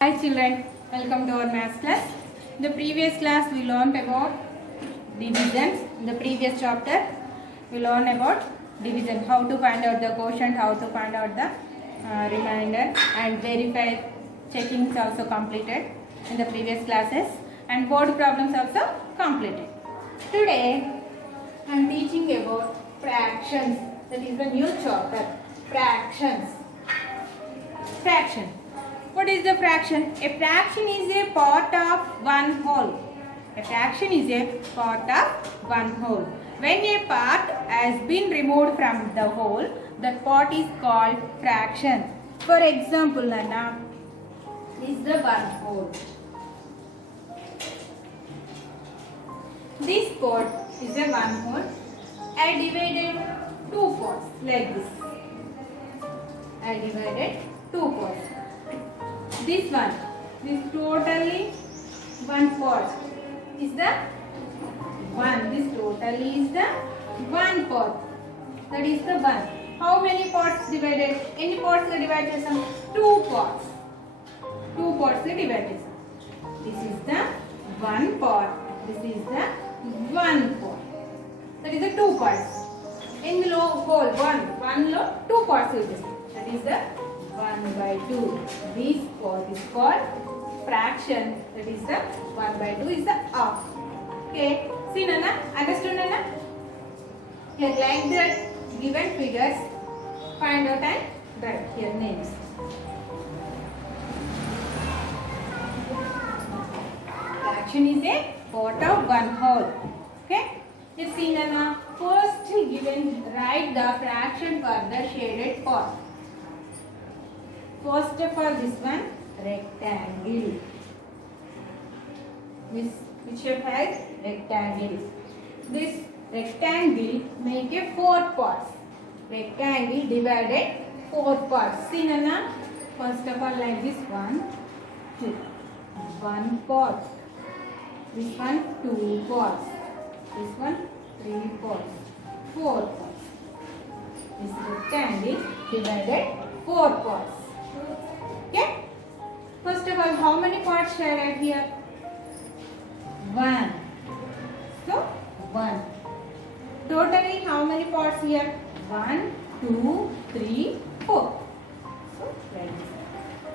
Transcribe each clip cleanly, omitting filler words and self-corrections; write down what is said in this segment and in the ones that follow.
Hi children, welcome to our maths class. In the previous class we learned about divisions. In the previous chapter we learned about division, how to find out the quotient, how to find out the remainder and verify checkings also completed in the previous classes and board problems also completed. Today I am teaching about fractions, that is the new chapter, fractions. Fraction. What is the fraction? A fraction is a part of one whole. A fraction is a part of one whole. When a part has been removed from the whole, that part is called fraction. For example, Nana, this is the one whole. This part is a one whole. I divided two parts like this. I divided two parts. This one, this totally one part is the one. This totally is the one part. That is the one. How many parts divided? Any parts are divided? Some two parts. Two parts are divided. This is the one part. This is the one part. That is the two parts. In the whole one low two parts will be. That is the 1 by 2. This part is called fraction. That is the 1 by 2 is the half. Okay. See Nana? Understood Nana? Here like the given figures, find out and write here names. Fraction is a part of one whole. Okay. Here see Nana. First given, write the fraction for the shaded part. First of all, this one rectangle. Which shape has rectangle. This rectangle make a four parts. Rectangle divided four parts. See Nana? First of all, like this one. One part. This one two parts. This one three parts. Four parts. This rectangle divided four parts. Okay. First of all, how many parts shall I write here? One. So, one. Totally, how many parts here? 1, 2, 3, 4. So, write this.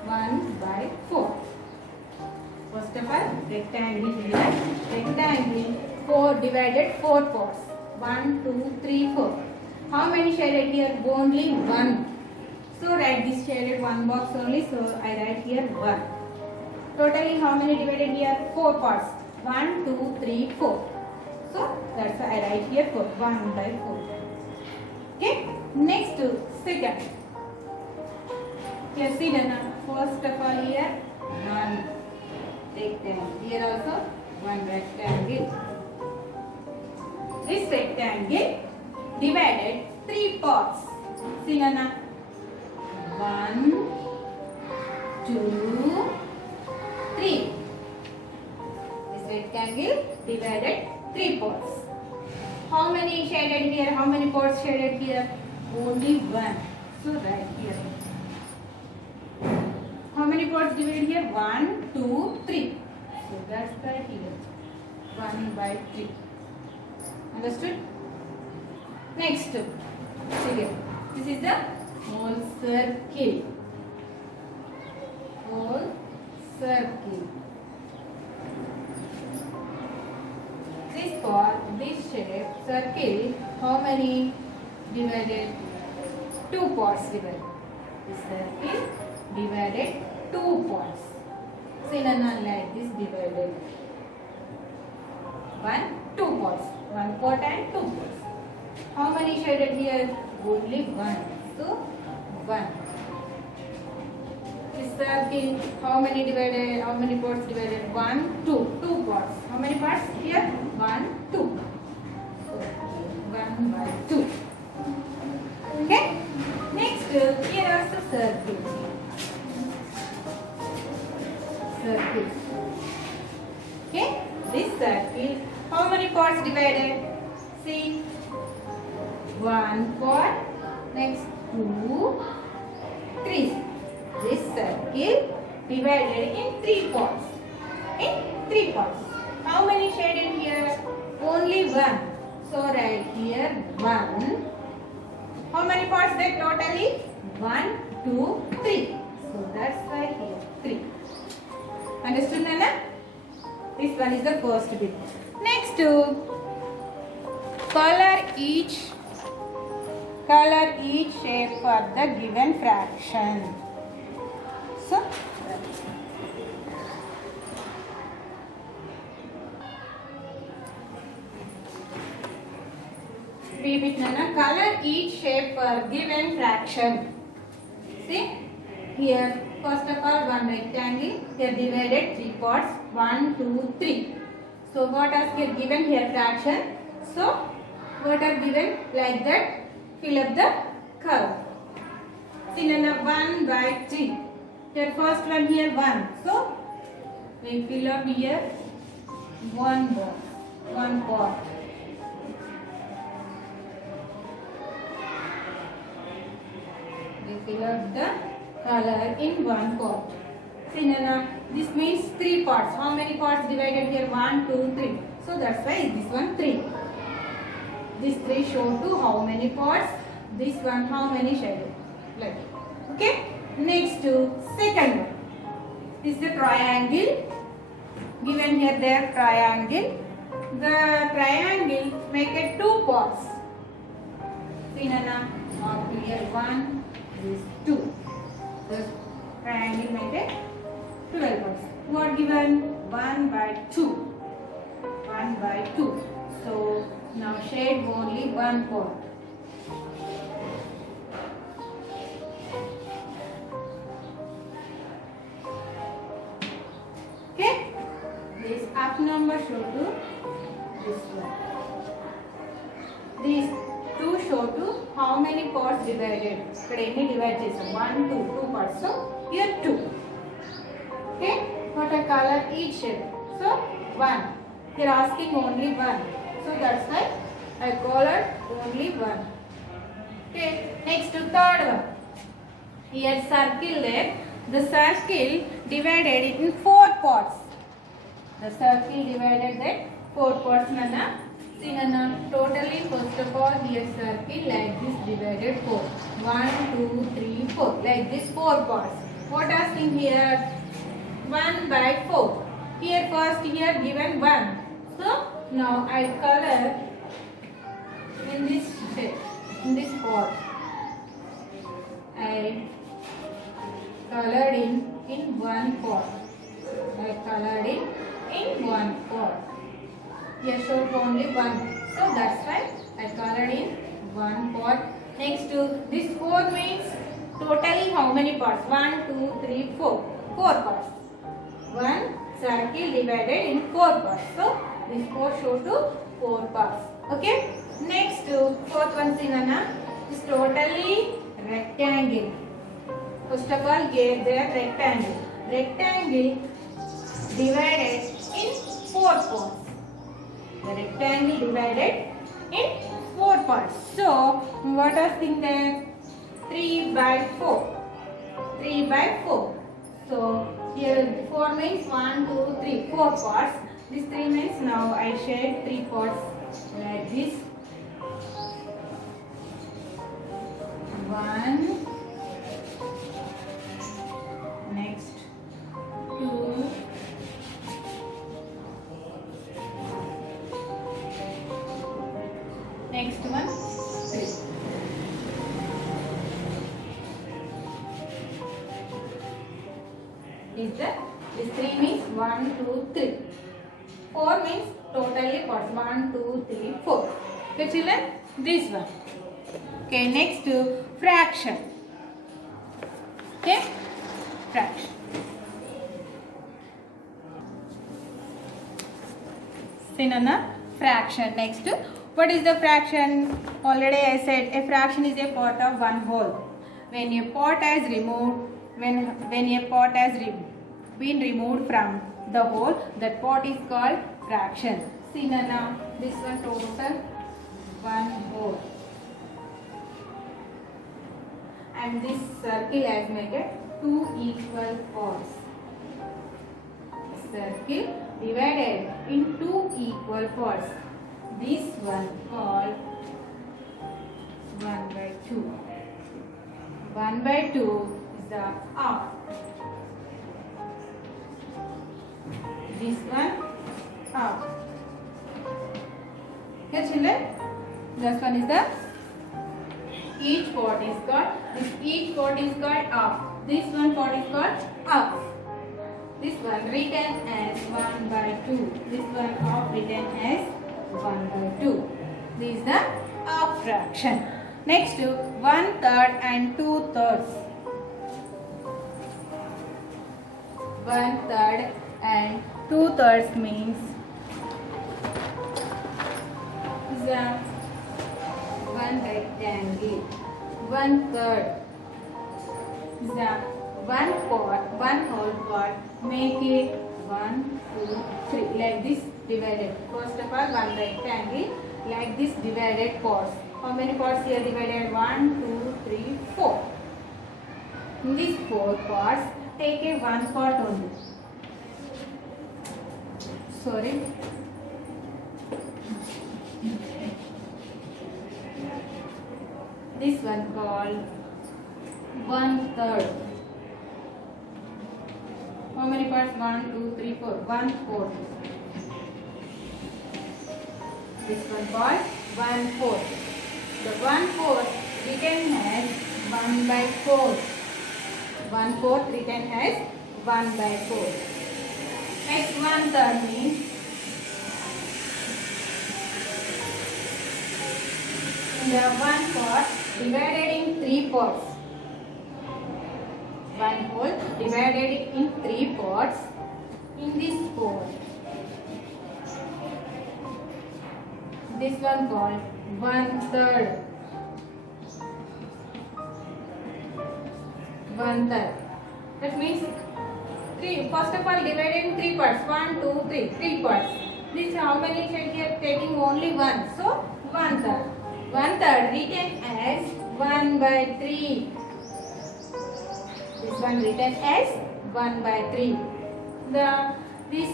1 by 4. First of all, rectangle here. Rectangle 4 divided 4 parts. 1, 2, 3, 4. How many shall I write here? Only 1. So write this shaded one box only. So I write here 1. Totally how many divided here? 4 parts. 1, 2, 3, 4. So that's why I write here 4. 1 by 4. Okay. Next second. Here see Nana. First of all here 1 rectangle. Here also 1 rectangle. This rectangle divided 3 parts. See Nana. 1, 2, 3. This rectangle divided 3 parts. How many shaded here? How many parts shaded here? Only 1. So write here. How many parts divided here? 1, 2, 3. So that's right here. 1 by 3. Understood? Next. See here. This is the whole circle. Whole circle. This part, this shape, circle, how many divided? 2 parts divided. This circle divided 2 parts. See Nana, like this divided. 1, 2 parts. 1 part and 2 parts. How many shaded here? Only 1. So 1. This circle, how many divided? How many parts divided? 1, 2. 2 parts. How many parts here? 1, 2. So 1 by 2. Okay. Next, here are the circles. Circle. Okay. This circle, how many parts divided? See, 1 part. Next 2, 3. This circle divided in 3 parts. In 3 parts. How many shaded here? Only one. So right here 1. How many parts there totally? 1, 2, 3. So that's why here 3. Understood, Nana? This one is the first bit. Next, color each shape for the given fraction. So, repeat, Nana. Color each shape for given fraction. See, here first of all one rectangle. Here divided 3 parts. 1, 2, 3. So what is here given here fraction? So what are given like that? Fill up the curve. See, Nana, 1 by 3. Here first one here 1. So we fill up here one part. We fill up the color in one part. See, Nana, this means 3 parts. How many parts divided here? 1, 2, 3. So that's why this one 3. This 3 show to how many parts. This one how many shaded. Like okay. Next to second one. This is the triangle. Given here there triangle. The triangle make it 2 parts. See, Nana, up here 1, this 2. The triangle make it 12 parts. What given? 1 by 2. 1 by 2. So now shade only one part. Okay? This up number show to this one. These 2 show to how many parts divided. But any divide is 1, 2 parts. So here 2. Okay? What I color each shape. So 1. Here asking only 1. So that's why I colored only 1. Okay. Next to third one. Here circle there. The circle divided in 4 parts. The circle divided that 4 parts, Nana. See, Nana, totally first of all here circle like this divided 4. 1, 2, 3, 4. Like this 4 parts. What asking here? 1 by 4. Here first here given 1. So now I color in this shape, in this part. I colored in one part. I colored in one part. Here showed only 1. So that's why I colored in one part. Next to this 4 means totally how many parts? 1, 2, 3, 4. 4 parts. One circle divided in 4 parts. So this 4 show to 4 parts. Okay. Next to fourth one, Nana, is totally rectangle. First of all, gave their rectangle. Rectangle divided in 4 parts. The rectangle divided in 4 parts. So what is in there? 3 by 4. 3 by 4. So here 4 means 1, 2, 3, 4 parts. This 3 means now I shade 3 parts like this. 1, next 2, next one 3. This 3 means 1, 2, 3. 4 means totally parts 1, 2, 3, 4. Okay, children, this one. Okay, next to fraction. Okay, fraction. See, Nana, fraction. Next, what is the fraction? Already I said a fraction is a part of one whole. When a part has removed, when a part has been removed from the whole, that part is called fraction. See, Nana, this one total one whole. And this circle has made it 2 equal parts. circle divided in two equal parts. This one called 1 by 2. 1 by 2 is the half. This one half. Okay, children? This one is the each part is called. Each part is called half. This one part is called half. This one written as 1 by 2. This one half written as 1 by 2. This is the half fraction. Next, 1/3 and 2/3. 1/3 and 2/3 means the one rectangle. 1/3 is the one part, one whole part. Make it 1, 2, 3 like this divided. First of all, one rectangle like this divided parts. How many parts here divided? 1, 2, 3, 4. In these 4 parts, take a one part only. Sorry. This one called 1/3. How many parts? 1, 2, 3, 4. 1/4. This one called 1/4. The 1/4 written as 1 by 4. 1/4 written as 1 by 4. Next 1/3 means the one part divided in 3 parts. One whole divided in 3 parts. In this part, this one called 1/3. 1/3. That means 3. First of all, divided in 3 parts. 1, 2, 3. 3 parts. This how many check here? Taking only 1. So 1/3. 1/3 written as 1 by 3. This one written as 1 by 3. This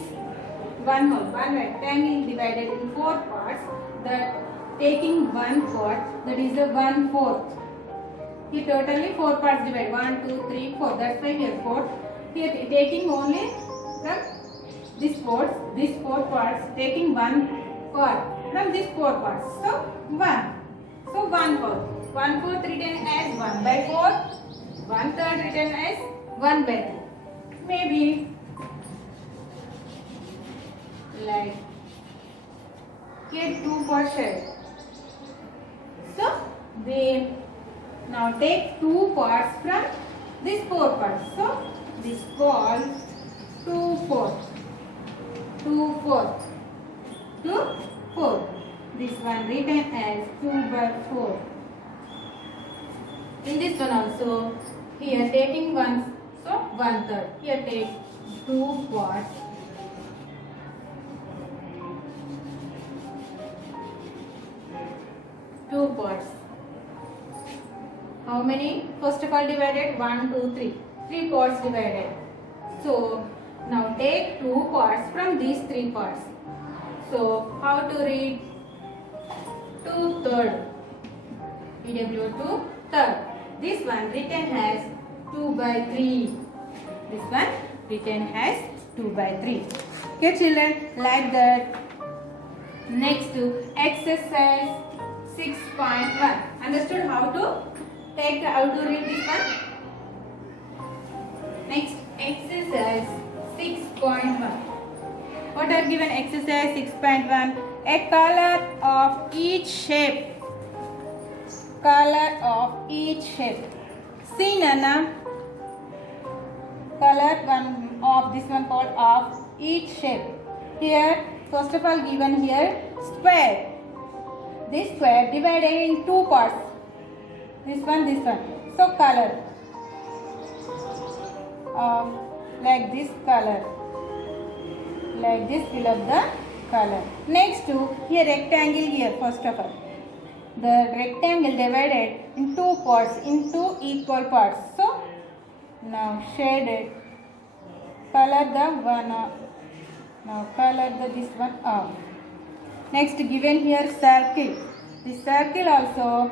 one rectangle divided in 4 parts. That taking one part, that is the 1/4. Here totally 4 parts divided. 1, 2, 3, 4. That's why here 4. Here taking only from this 4 parts, taking one part from these 4 parts. So 1. So 1/4. 1/4 written as 1 by 4. 1/3 written as 1 by 3. Maybe like here 2 parts shared. So they now take 2 parts from these 4 parts. So this called 2/4. 2/4. 2/4. This one written as 2 by 4. In this one also, here taking 1, so 1/3. Here take 2 parts. 2 parts. How many? First of all divided 1, 2, 3. 3 parts divided. So now take 2 parts from these 3 parts. So how to read? 2/3. EW 2/3. This one written as 2 by 3. This one written as 2 by 3. Okay children, like that. Next to exercise 6.1. Understood how to read this one? Next, exercise 6.1. What are given? Exercise 6.1. A color of each shape. Color of each shape. See Nana. Color one of this one called of each shape. Here, first of all given here square. This square divided in 2 parts. This one. So color of like this color. Like this fill up the color. Next to here rectangle here first of all. The rectangle divided in 2 parts, into equal parts. So now shaded color the one Now color this one off. Next given here circle. This circle also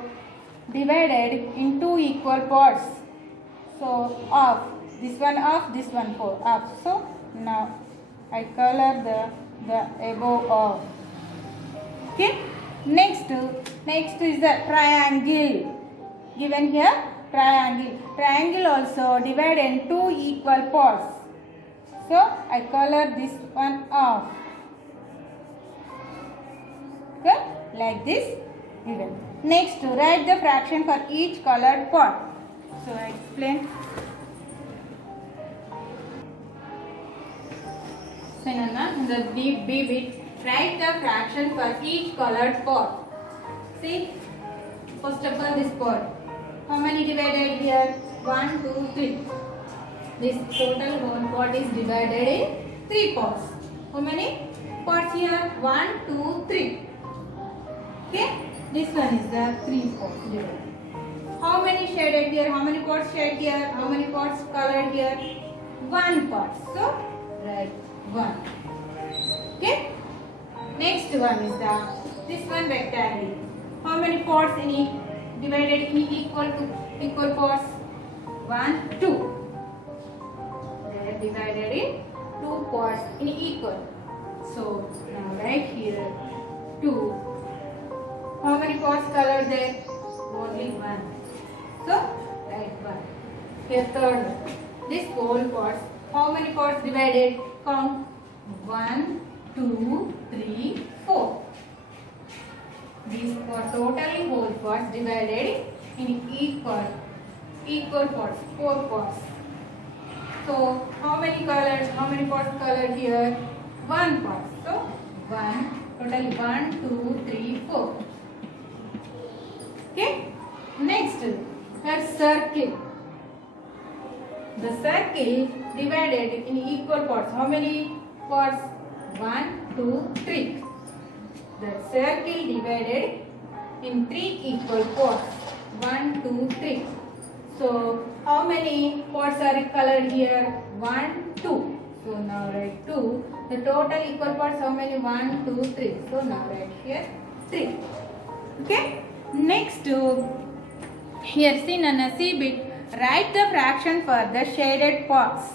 divided in two equal parts. So off. This one off, this one off. So now I color the above off. Okay. Next is the triangle. Given here triangle. Triangle also divided in two equal parts. So I color this one off. Okay, like this given. Next, write the fraction for each colored part. So I explain. So in the B bit, write the fraction for each colored part. See, first of all this part. How many divided here? 1, 2, 3. This total whole part is divided in 3 parts. How many parts here? 1, 2, 3. Okay, this one is the 3 parts divided. How many shaded here? How many parts shaded here? How many parts colored here? 1 part. So write 1. Okay. Next one is this one rectangle. How many parts in it? Divided in equal parts? 1, 2. They are divided in 2 parts in equal. So now write here 2. How many parts colored there? Only 1. So write 1. Here third one. This whole parts. How many parts divided? Count. 1, 2, 3, 4. These are totally whole parts divided in equal parts, 4 parts. So how many colors? How many parts colored here? 1 part. So 1, total 1, 2, 3, 4. Okay. Next, a circle. The circle divided in equal parts. How many parts? 1, 2, 3. The circle divided in 3 equal parts. 1, 2, 3. So how many parts are colored here? 1, 2. So now write 2. The total equal parts how many? 1, 2, 3. So now write here 3. Okay. Next, here see in a C bit, write the fraction for the shaded parts.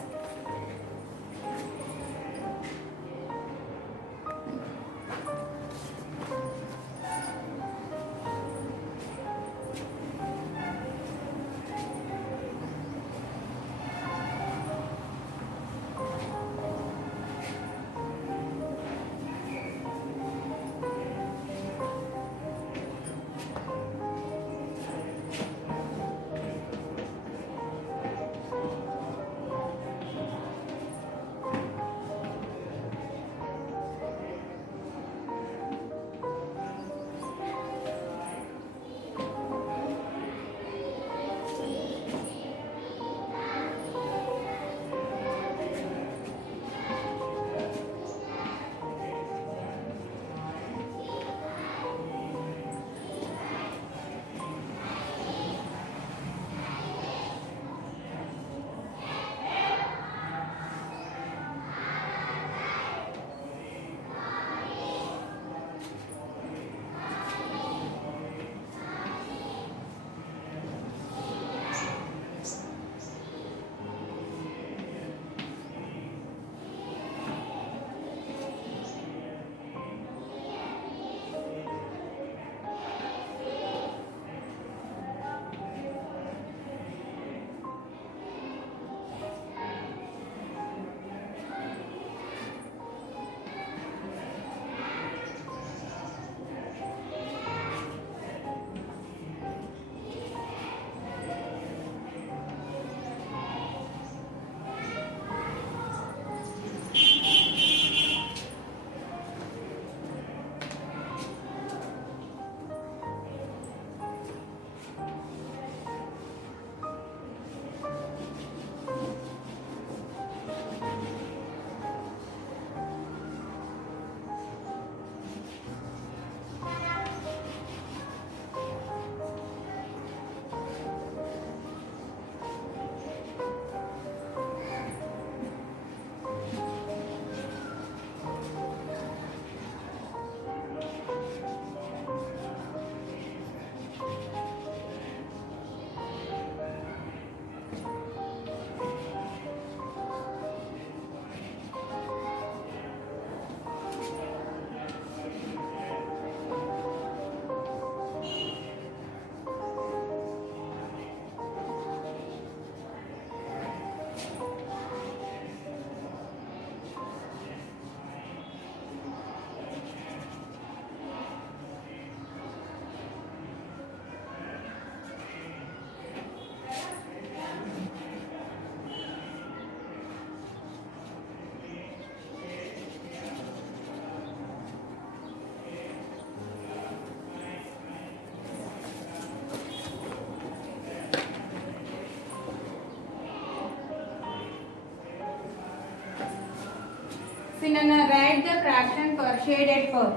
Sinana, write the fraction for shaded part.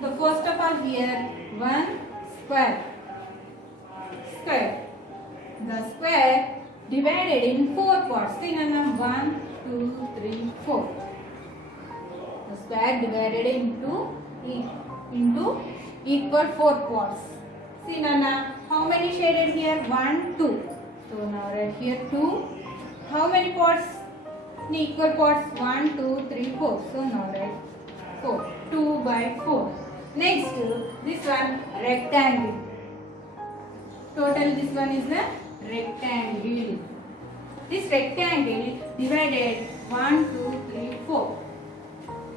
The first of all here 1 square. The square divided in 4 parts. Sinana, 1, 2, 3, 4. The square divided into equal 4 parts. See Nana, how many shaded here? 1, 2. So now write here 2. How many parts? In equal parts 1, 2, 3, 4. So now write 4. 2 by 4. Next, this one rectangle. Total this one is the rectangle. This rectangle divided 1, 2, 3, 4.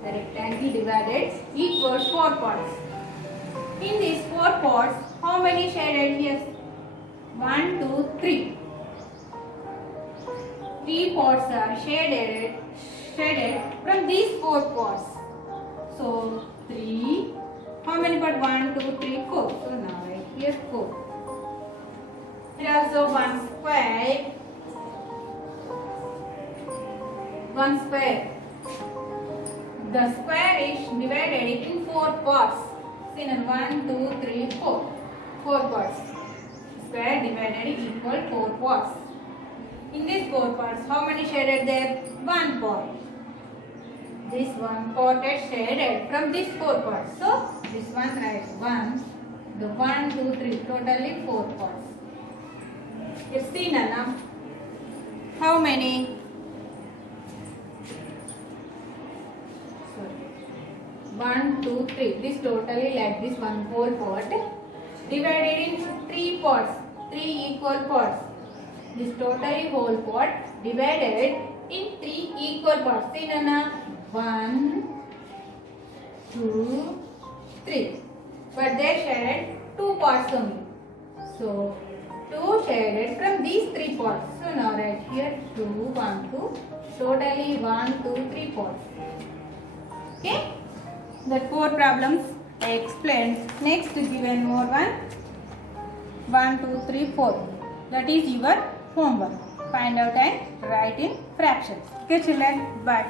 The rectangle divided equals 4 parts. In these 4 parts, how many shaded here? 1, 2, 3. 3 parts are shaded from these 4 parts. So 3. How many parts? 1, 2, 3, 4. So now right here 4. Here also 1 square. 1 square. The square is divided in 4 parts. See now 1, 2, 3, 4. 4 parts. Square divided equal 4 parts. In these 4 parts, how many shaded there? 1 part. This 1 part is shaded from these 4 parts. So this one writes 1. The 1, 2, 3. Totally 4 parts. You've seen Nana. How many? 1, 2, 3. This totally like this one whole part divided in 3 parts, 3 equal parts. This totally whole part divided in 3 equal parts. See Nana, 1, 2, 3. But they shaded 2 parts only. So 2 shaded from these 3 parts. So now right here 2, 1, 2. Totally 1, 2, 3 parts. Okay. The 4 problems I explained. Next given more one. 1, 2, 3, 4. That is your homework. Find out and write in fractions. Okay children. Bye.